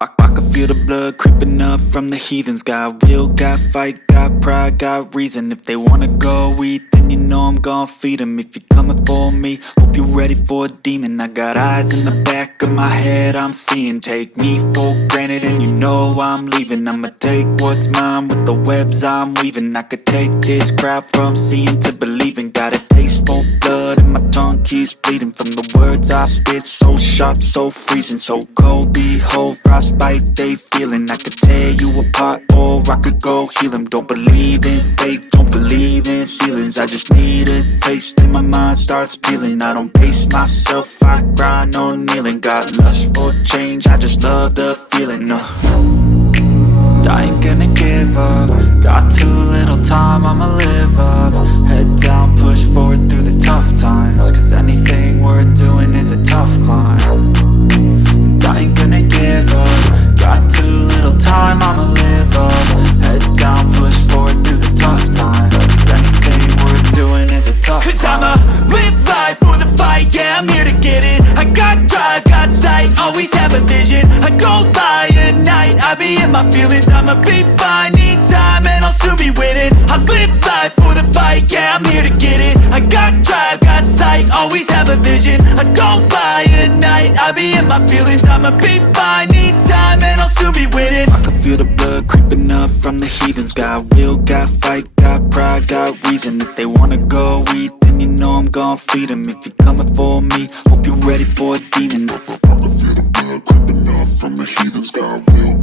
I can feel the blood creeping up from the heathens. Got will, got fight, got pride, got reason. If they wanna go eat, then you know I'm gon' feed them. If you're coming for me, hope you're ready for a demon. I got eyes in the back of my head, I'm seeing. Take me for granted and you know I'm leaving. I'ma take what's mine with the webs I'm weaving. I could take this crowd from seeing to believing. Got a taste for blood and my tongue keeps bleeding from the words I spit. So sharp, so freezing, so cold. Behold, frostbite they feeling. I could tear you apart or I could go heal them. Don't believe in fate, don't believe in ceilings. I just need a taste and my mind starts peeling. I don't pace myself, I grind on kneeling. Got lust for change, I just love the feeling. I ain't gonna give up. Got too little time, I'ma live up. Head down, push forward through the tough times. Cause anything worth doing is a tough climb. And I ain't gonna give up. Got too little time, I'ma live up. Head down, push forward through the tough times. Cause anything worth doing is a tough climb. Cause I'ma live life for the fight, yeah, I'm here to get it. I got drive, got sight, always have a vision. I go by at night, I be in my feelings. I'ma be fine, need time and I'll soon be winning. I live life for the fight, yeah, I'm here to get it. I got drive, got sight, always have a vision. I go by at night, I be in my feelings. I'ma be fine, need time and I'll soon be winning. I can feel the blood creeping up from the heathens. Got will, got fight, got pride, got reason. If they wanna go eat, then you know I'm gon' feed them. If you're coming for me, hope you're ready for a demon. I can feel the blood creeping up from the heathens. Got will,